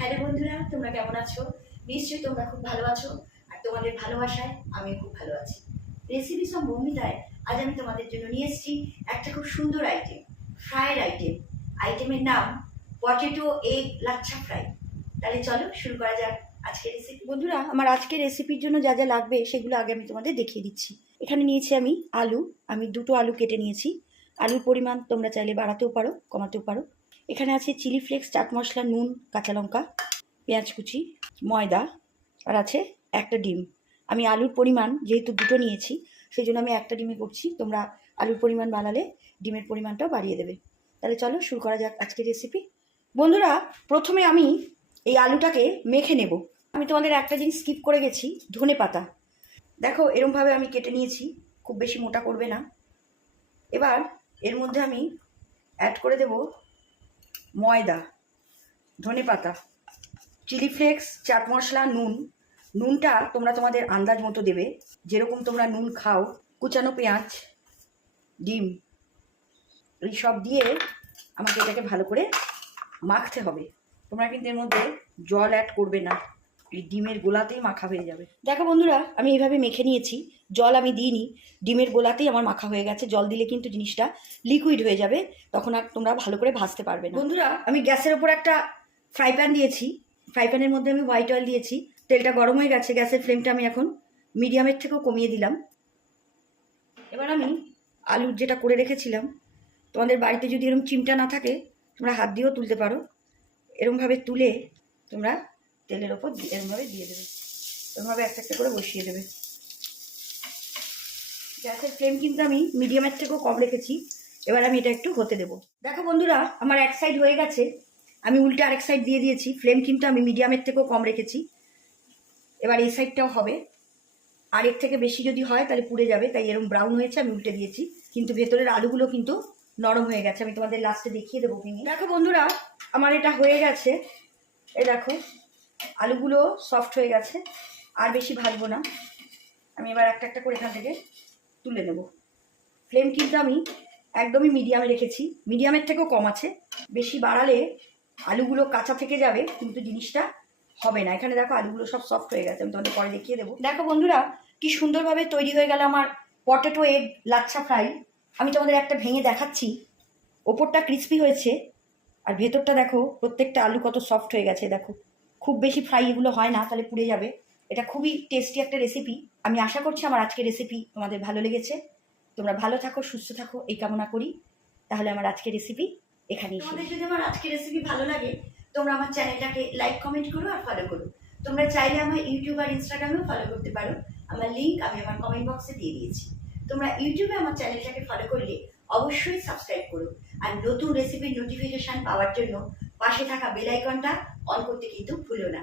Hello বন্ধুরা, তোমরা কেমন আছো? নিশ্চয়ই তোমরা খুব ভালো আছো। আর তোমাদের ভালোবাসায় আমি খুব ভালো আছি। রেসিপি সব মৌমিতায় আজ আমি তোমাদের জন্য নিয়ে এসেছি একটা খুব সুন্দর আইটেম, ফ্রাইড আইটেম। আইটেমের নাম পটেটো এগ লাচ্ছা ফ্রাই। তাহলে চলো শুরু করা যাক আজকের রেসিপি। বন্ধুরা, আমার আজকের রেসিপির জন্য যা যা লাগবে সেগুলো আগে আমি তোমাদের দেখিয়ে দিচ্ছি। এখানে নিয়েছি আমি আলু, আমি দুটো আলু কেটে নিয়েছি। আলুর পরিমাণ তোমরা চাইলে বাড়াতেও পারো, কমাতেও পারো। এখানে আছে চিলি ফ্লেক্স, চাট মশলা, নুন, কাঁচা লঙ্কা, পেঁয়াজ কুচি, ময়দা, আর আছে একটা ডিম। আমি আলুর পরিমাণ যেহেতু দুটো নিয়েছি সেই জন্য আমি একটা ডিমে করছি। তোমরা আলুর পরিমাণ বাড়ালে ডিমের পরিমাণটাও বাড়িয়ে দেবে। তাহলে চলো শুরু করা যাক আজকের রেসিপি। বন্ধুরা, প্রথমে আমি এই আলুটাকে মেখে নেব। আমি তোমাদের একটা জিনিস স্কিপ করে গেছি, ধনে পাতা। দেখো এরমভাবে আমি কেটে নিয়েছি, খুব বেশি মোটা করবে না। এবার এর মধ্যে আমি অ্যাড করে দেব ময়দা, ধনে পাতা, চিলি ফ্লেক্স, চাট মশলা, নুন। নুনটা তোমরা তোমাদের আন্দাজ মতো দেবে, যেরকম তোমরা নুন খাও। কুচানো পেঁয়াজ, ডিম, এই সব দিয়ে আমাকে এটাকে ভালো করে মাখতে হবে। তোমরা কিন্তু এর মধ্যে জল অ্যাড করবে না, এই ডিমের গোলাতেই মাখা হয়ে যাবে। দেখো বন্ধুরা, আমি এইভাবে মেখে নিয়েছি, জল আমি দিইনি, ডিমের গোলাতেই আমার মাখা হয়ে গেছে। জল দিলে কিন্তু জিনিসটা লিকুইড হয়ে যাবে, তখন আর তোমরা ভালো করে ভাজতে পারবে না। বন্ধুরা, আমি গ্যাসের ওপর একটা ফ্রাই প্যান দিয়েছি। ফ্রাই প্যানের মধ্যে আমি হোয়াইট অয়েল দিয়েছি। তেলটা গরম হয়ে গেছে, গ্যাসের ফ্লেমটা আমি এখন মিডিয়ামের থেকেও কমিয়ে দিলাম। এবার আমি আলুর যেটা করে রেখেছিলাম, তোমাদের বাড়িতে যদি এরকম চিমটা না থাকে তোমরা হাত দিয়েও তুলতে পারো। এরকমভাবে তুলে তোমরা তেলের ওপর এরকমভাবে দিয়ে দেবে, এরকমভাবে একটা একটা করে বসিয়ে দেবে। গ্যাসের ফ্লেম কিন্তু আমি মিডিয়ামের থেকেও কম রেখেছি। এবার আমি এটা একটু হতে দেবো। দেখো বন্ধুরা, আমার এক সাইড হয়ে গেছে, আমি উল্টে আরেক সাইড দিয়ে দিয়েছি। ফ্লেম কিন্তু আমি মিডিয়ামের থেকেও কম রেখেছি। এবার এই সাইডটাও হবে, আর এর থেকে বেশি যদি হয় তাহলে পুড়ে যাবে, তাই এরকম ব্রাউন হয়েছে, আমি উল্টে দিয়েছি। কিন্তু ভেতরের আলুগুলো কিন্তু নরম হয়ে গেছে, আমি তোমাদের লাস্টে দেখিয়ে দেবো ভেঙে। দেখো বন্ধুরা, আমার এটা হয়ে গেছে। এই দেখো আলুগুলো সফট হয়ে গেছে, আর বেশি ভাজবো না। আমি এবার একটা একটা করে এখান থেকে তুলে নেব। ফ্লেম কিন্তু আমি একদমই মিডিয়ামে রেখেছি, মিডিয়ামের থেকেও কম আছে। বেশি বাড়ালে আলুগুলো কাঁচা থেকে যাবে, কিন্তু জিনিসটা হবে না। এখানে দেখো আলুগুলো সব সফট হয়ে গেছে, আমি তোমাদের পরে দেখিয়ে দেবো। দেখো বন্ধুরা, কি সুন্দরভাবে তৈরি হয়ে গেল আমার পটেটো এগ লাচ্ছা ফ্রাই। আমি তোমাদের একটা ভেঙে দেখাচ্ছি। ওপরটা ক্রিস্পি হয়েছে, আর ভেতরটা দেখো প্রত্যেকটা আলু কত সফট হয়ে গেছে। দেখো খুব বেশি ফ্রাই এগুলো হয় না, তাহলে পুড়ে যাবে। এটা খুবই টেস্টি একটা রেসিপি। আমি আশা করছি আমার আজকের রেসিপি তোমাদের ভালো লেগেছে। তোমরা ভালো থাকো, সুস্থ থাকো, এই কামনা করি। তাহলে আমার আজকের রেসিপি এখানেই। তোমাদের যদি আমার আজকের রেসিপি ভালো লাগে, তোমরা আমার চ্যানেলটাকে লাইক, কমেন্ট করো আর ফলো করো। তোমরা চাইলে আমার ইউটিউব আর ইনস্টাগ্রামেও ফলো করতে পারো। আমার লিঙ্ক আমি আমার কমেন্ট বক্সে দিয়ে দিয়েছি। তোমরা ইউটিউবে আমার চ্যানেলটাকে ফলো করলে অবশ্যই সাবস্ক্রাইব করো, আর নতুন রেসিপির নোটিফিকেশন পাওয়ার জন্য পাশে থাকা বেল আইকনটা অন করতে কিন্তু ভুলো না।